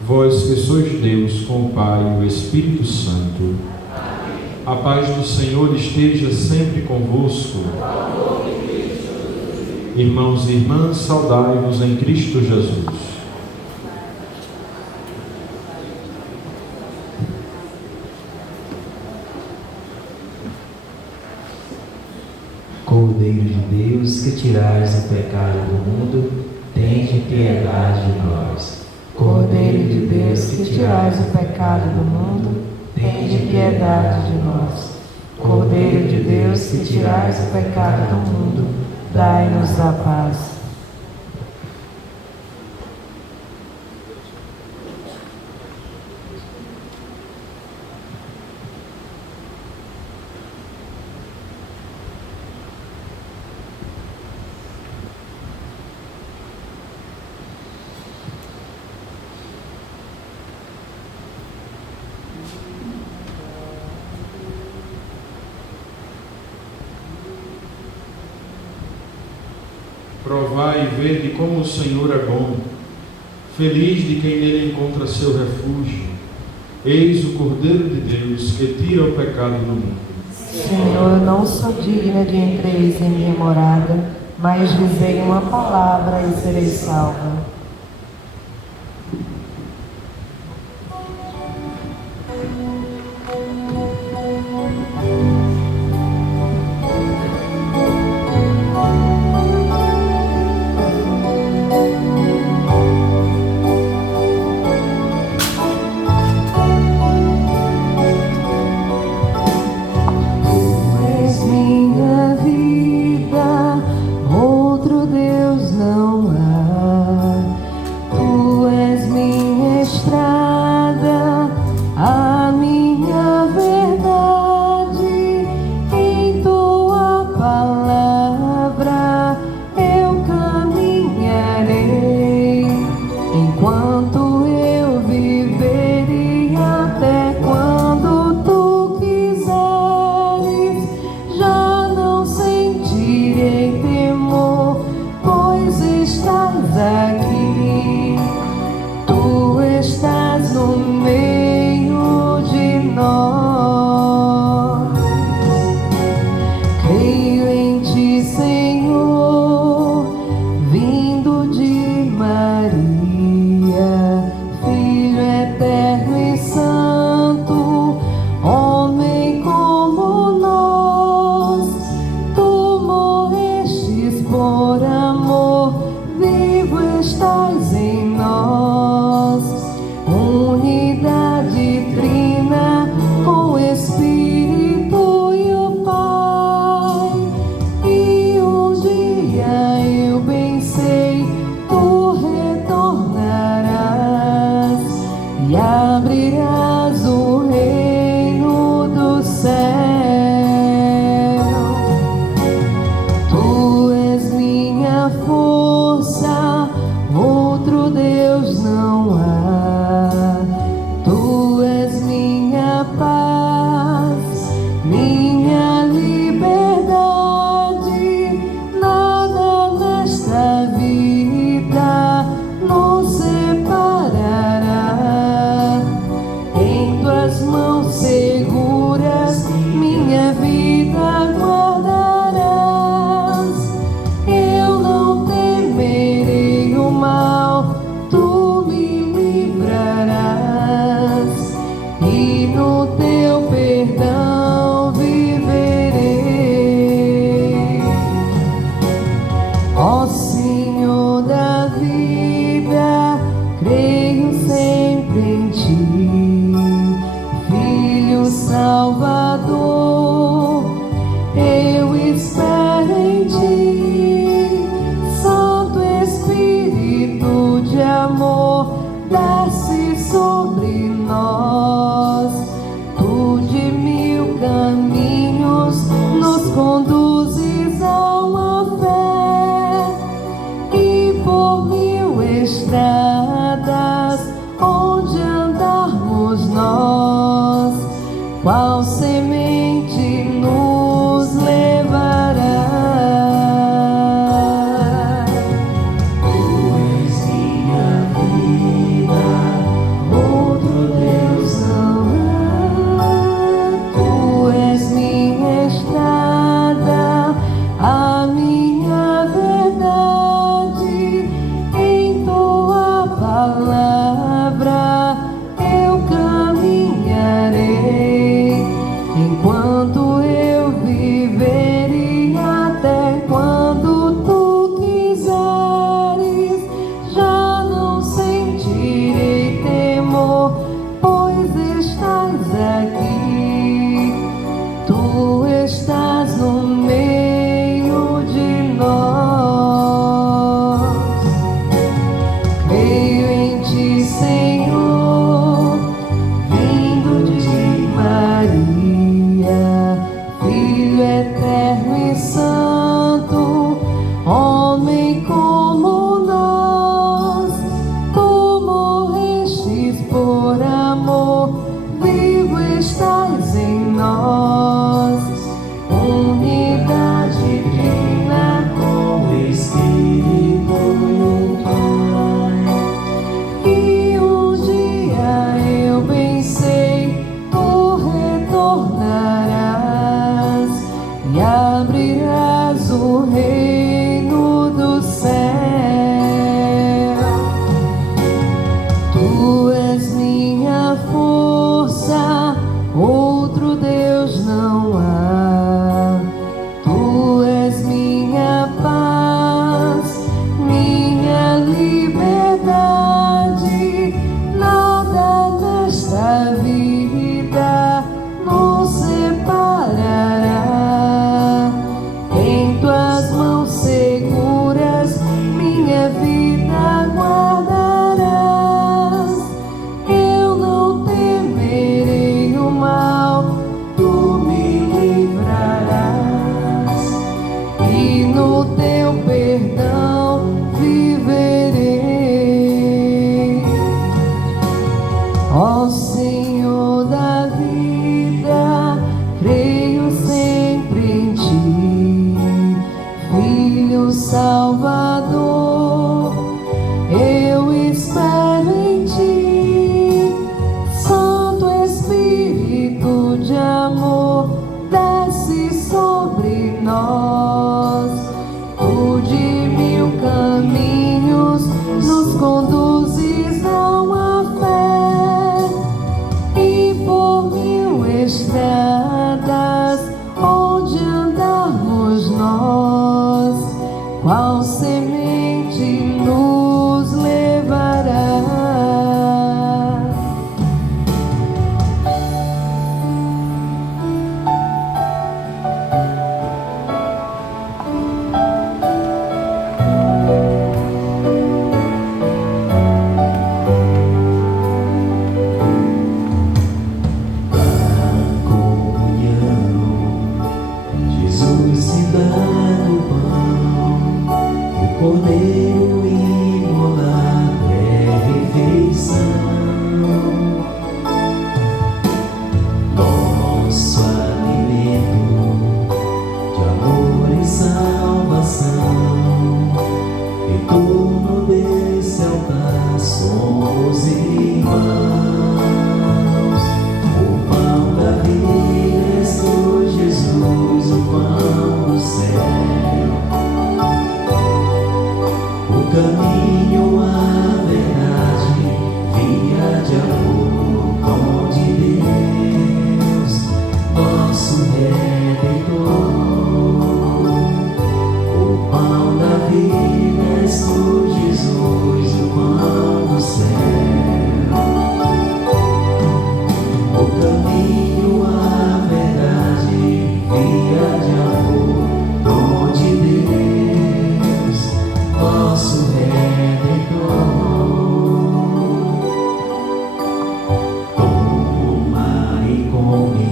vós que sois Deus com o Pai e o Espírito Santo. Amém. A paz do Senhor esteja sempre convosco. Irmãos e irmãs, saudai-vos em Cristo Jesus. Cordeiro de Deus, que tirais o pecado do mundo, tende piedade de nós. Cordeiro de Deus, que tirais o pecado do mundo, tende piedade de nós. Cordeiro de Deus, que tirais o pecado do mundo, dai-nos a paz. Provai e vede como o Senhor é bom, feliz de quem nele encontra seu refúgio. Eis o Cordeiro de Deus que tira o pecado do mundo. Senhor, eu não sou digna de entreis em minha morada, mas dizei uma palavra e serei salva. Creio sempre em ti, Filho qual semente nos levará. Cordeiro imolado é refeição, nosso alimento de amor e salvação. Em torno desse altar somos irmãos. O pão da vida és tu, Jesus, o pão do céu. O caminho, a verdade, via de amor, dom de Deus, nosso Redentor. O pão da vida és tu, Jesus, o pão do céu. O caminho, a verdade, via de amor, dom de Deus, nosso Redentor. Toma e come,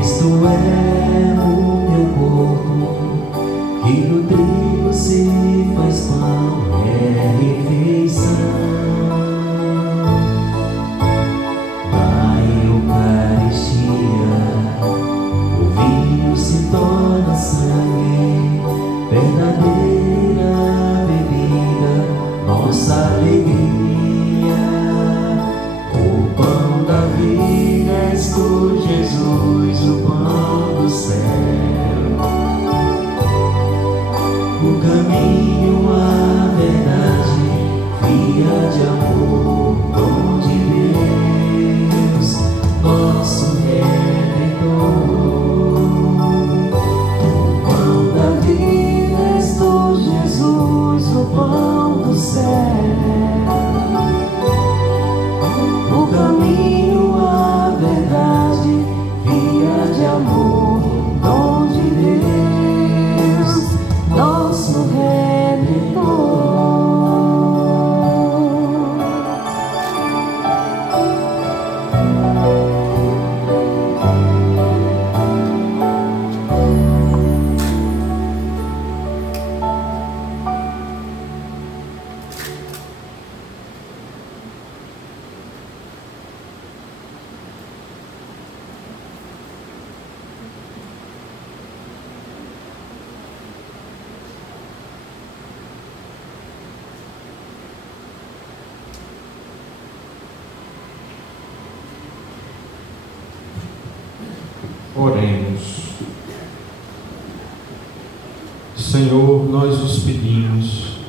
isto é o meu corpo, que no trigo se faz pão, é refeição. Da Eucaristia, o vinho se torna sangue, verdadeira nossa alegria. O pão da vida és tu, Jesus, o pão do céu. O caminho, a verdade, via de amor, dom de Deus, nosso Redentor. O pão da vida és tu, Jesus, o pão do céu. O caminho, a verdade, via de amor, dom de Deus, nosso Redentor. Oremos. Senhor, nós vos pedimos,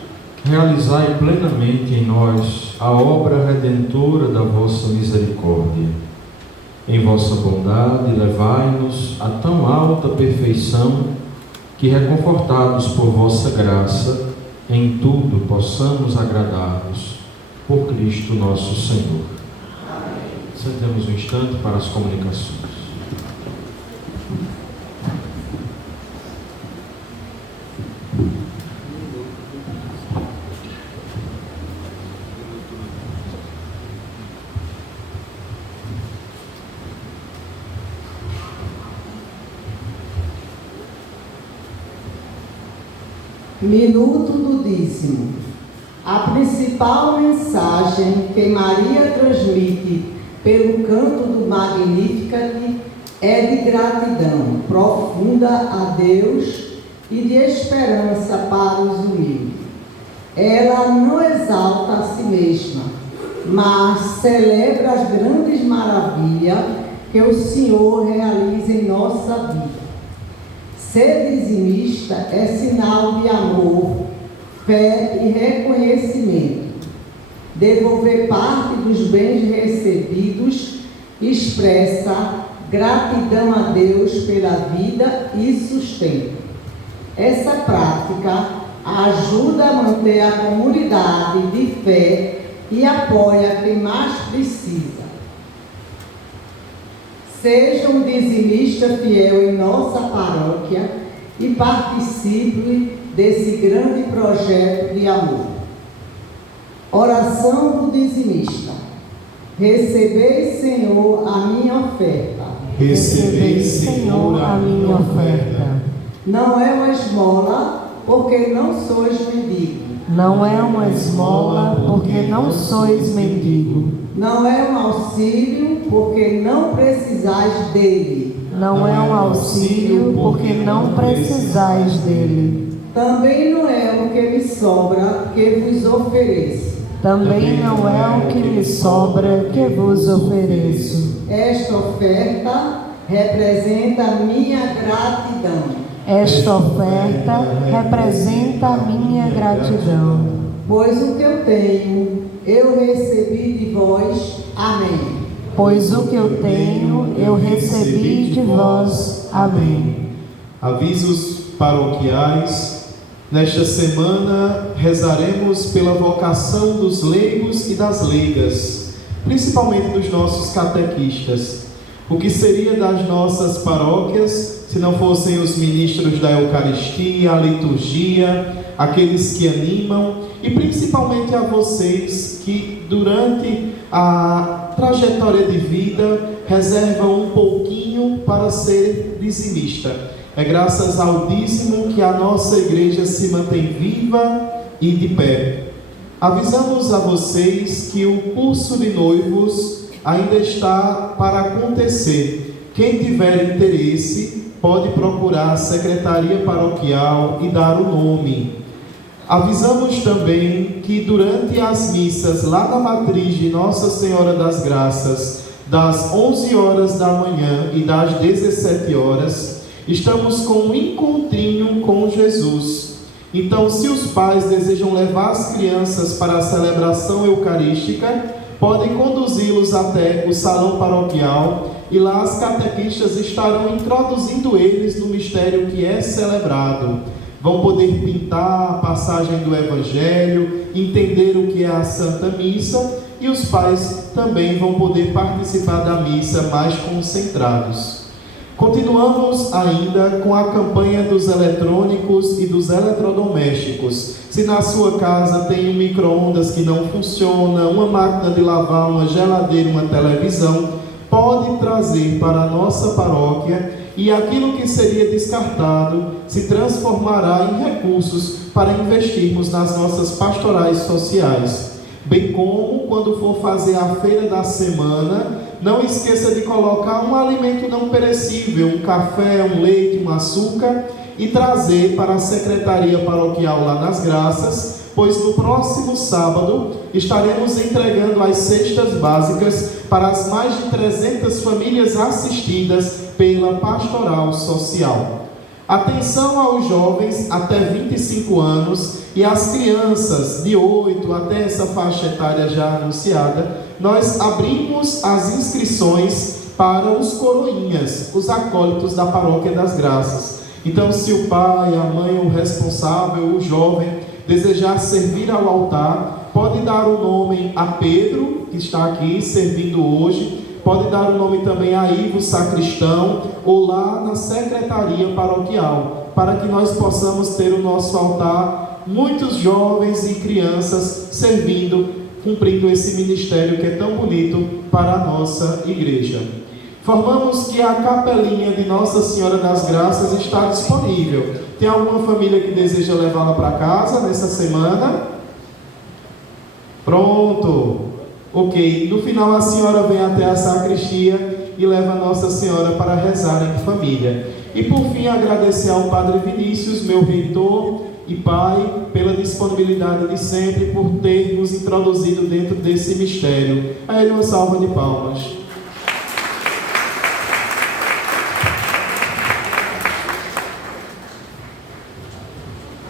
realizai plenamente em nós a obra redentora da vossa misericórdia. Em vossa bondade, levai-nos a tão alta perfeição que, reconfortados por vossa graça, em tudo possamos agradar-vos. Por Cristo nosso Senhor. Amém. Sentemos um instante para as comunicações. Minuto do Dízimo. A principal mensagem que Maria transmite pelo canto do Magnificat é de gratidão profunda a Deus e de esperança para os humildes. Ela não exalta a si mesma, mas celebra as grandes maravilhas que o Senhor realiza em nossa vida. Ser dizimista é sinal de amor, fé e reconhecimento. Devolver parte dos bens recebidos expressa gratidão a Deus pela vida e sustento. Essa prática ajuda a manter a comunidade de fé e apoia quem mais precisa. Seja um dizimista fiel em nossa paróquia e participe desse grande projeto de amor. Oração do dizimista. Recebei, Senhor, a minha oferta. Recebei, Senhor, a minha oferta. Não é uma esmola, porque não sois mendigo. Não é uma esmola, porque não sois mendigo. Não é um auxílio, porque não precisais dele. Não é um auxílio, porque não precisais dele. Também não é o que me sobra que vos ofereço. Também não é o que me sobra que vos ofereço. Esta oferta representa a minha gratidão. Esta oferta representa a minha gratidão. Pois o que eu tenho, eu recebi de vós. Amém. Pois o que eu tenho, eu recebi de vós. Amém. Avisos paroquiais. Nesta semana, rezaremos pela vocação dos leigos e das leigas, principalmente dos nossos catequistas. O que seria das nossas paróquias se não fossem os ministros da Eucaristia, a liturgia, aqueles que animam, e principalmente a vocês que durante a trajetória de vida reservam um pouquinho para ser dizimista. É graças ao dízimo que a nossa igreja se mantém viva e de pé. Avisamos a vocês que o curso de noivos ainda está para acontecer. Quem tiver interesse pode procurar a secretaria paroquial e dar o nome. Avisamos também que durante as missas lá na matriz de Nossa Senhora das Graças, das 11 horas da manhã e das 17 horas, estamos com um encontrinho com Jesus. Então, se os pais desejam levar as crianças para a celebração eucarística, podem conduzi-los até o salão paroquial e lá as catequistas estarão introduzindo eles no mistério que é celebrado. Vão poder pintar a passagem do Evangelho, entender o que é a Santa Missa, e os pais também vão poder participar da missa mais concentrados. Continuamos ainda com a campanha dos eletrônicos e dos eletrodomésticos. Se na sua casa tem um micro-ondas que não funciona, uma máquina de lavar, uma geladeira, uma televisão, pode trazer para a nossa paróquia e aquilo que seria descartado se transformará em recursos para investirmos nas nossas pastorais sociais. Bem como, quando for fazer a feira da semana, não esqueça de colocar um alimento não perecível, um café, um leite, um açúcar, e trazer para a secretaria paroquial lá nas Graças, pois no próximo sábado estaremos entregando as cestas básicas para as mais de 300 famílias assistidas pela Pastoral Social. Atenção aos jovens até 25 anos e às crianças de 8 até essa faixa etária já anunciada. Nós abrimos as inscrições para os coroinhas, os acólitos da Paróquia das Graças. Então, se o pai, a mãe, o responsável, o jovem desejar servir ao altar, pode dar o nome a Pedro, que está aqui servindo hoje, pode dar o nome também a Ivo, sacristão, ou lá na secretaria paroquial, para que nós possamos ter o nosso altar, muitos jovens e crianças servindo, cumprindo esse ministério que é tão bonito para a nossa igreja. Informamos que a capelinha de Nossa Senhora das Graças está disponível. Tem alguma família que deseja levá-la para casa nessa semana? Pronto. Ok. No final a senhora vem até a sacristia e leva Nossa Senhora para rezar em família. E por fim agradecer ao Padre Vinícius, meu reitor e pai, pela disponibilidade de sempre, por ter nos introduzido dentro desse mistério. A ele uma salva de palmas.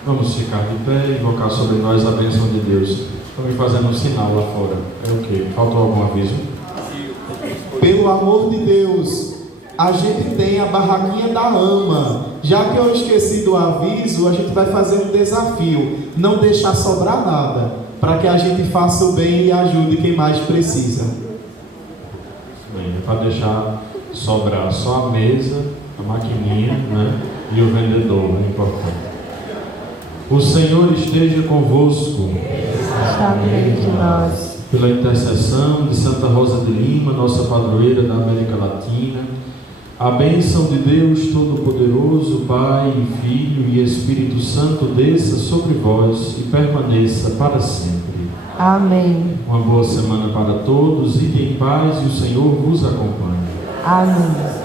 Vamos ficar de pé e invocar sobre nós a bênção de Deus. Estão me fazendo um sinal lá fora. É o quê? Faltou algum aviso? Pelo amor de Deus, a gente tem a barraquinha da AMA. Já que eu esqueci do aviso, a gente vai fazer um desafio, não deixar sobrar nada, para que a gente faça o bem e ajude quem mais precisa. Bem, é para deixar sobrar só a mesa, a maquininha, né? E o vendedor, é importante. O Senhor esteja convosco. Está no meio de nós. Pela intercessão de Santa Rosa de Lima, nossa padroeira da América Latina, a bênção de Deus Todo-Poderoso, Pai, Filho e Espírito Santo desça sobre vós e permaneça para sempre. Amém. Uma boa semana para todos, ide em paz e o Senhor vos acompanhe. Amém.